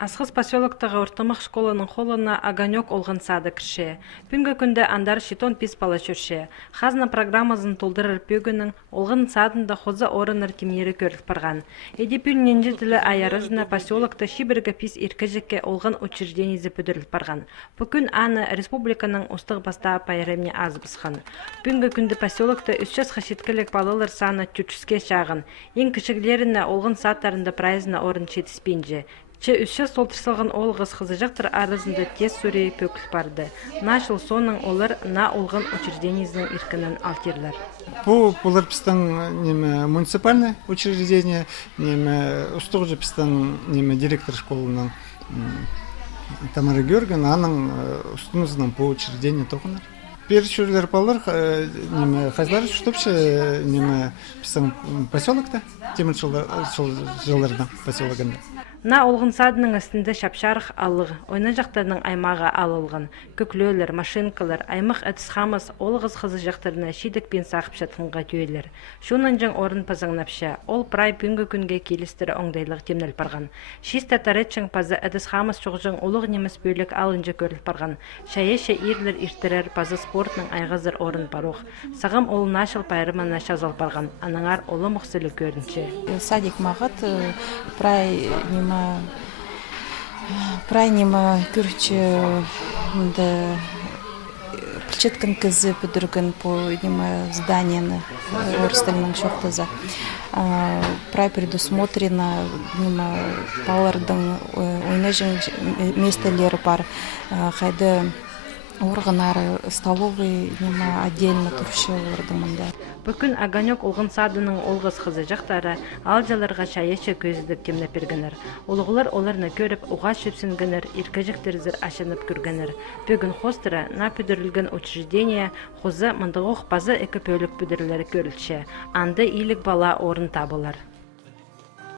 Асхыз поселоктағы ортамақ школаның холына огонек олған сады кірше. Пүнгі күнді андар шитон пис пала жүрше. Хазна программазын толдырыр пөгінің олғын садында хоза орыныр кемнері көріліп барған. Эдипүл ненжетілі аярыжына поселокта шибіргі пис иркежекке олғын учрежденизе пөдіріліп барған. Бүкін аны республиканың ұстық баста пайремне аз бысқан. Пүнгі күнді поселокта 300 хашеткілік балылыр саны тючіске шағын. Ең кішіглеріне олғын саттарында прайзына орын четіспенже. Че үші солтырсылған олғыз қызыжақтыр арызында тез сүрей пөкіл барды. Нашыл соның олар на олғын учреждениесінің иркінің алтерлер. Бұлар пістің муниципальный учреждение, ұстық же пістің директор школының Тамара Георгиевна, аның ұстымызның по учреждение тоқынар. Першүрлер балар, қазлар үштіпші пістің поселокта, темір жыллардың поселогында. На олғын садының үстінде шапшарық алығы, ойна жақтарының аймаға алылған, көклөлер, машинкалар, аймақ әтісхамыз олғыз қызы жақтарына шидік пен сақып жатқынға түйелер. Шунан жың орын пазаңнапша, ол прай бүнгі күнге келістері оңдайлық темнел барған. Шиста таретшің пазы әтісхамыз жоғжың олық неміс бөлік алынжы көріліп барған. Шайеше ирлер иртірер пазы спортның айғызыр орын баруқ. Сағым ол нашыл пайрымына шазал барған, анаңар олы мұқсылы көрінче. Садик мағыт прайнима күрчі пілчеткін кізі бүдіргін по зданияны орыстылының шоқтыза. Прай предусмотрено палардың ойнажың местелері бар. Қайды органары столовый отдельно тұршы ордымында. Бүкін огонек олғын садының олғыз қызы жақтары алжаларға шайеше көзідік темне пергенер. Олғылар оларына көріп уға шөпсінгенер, иркежектерізір ашынып көргенер. Бүгін хостыра на пөдірілген учреждение хозы мындығы базы екі пөлік пөдірлері көрілші. Анды илік бала орын табылар.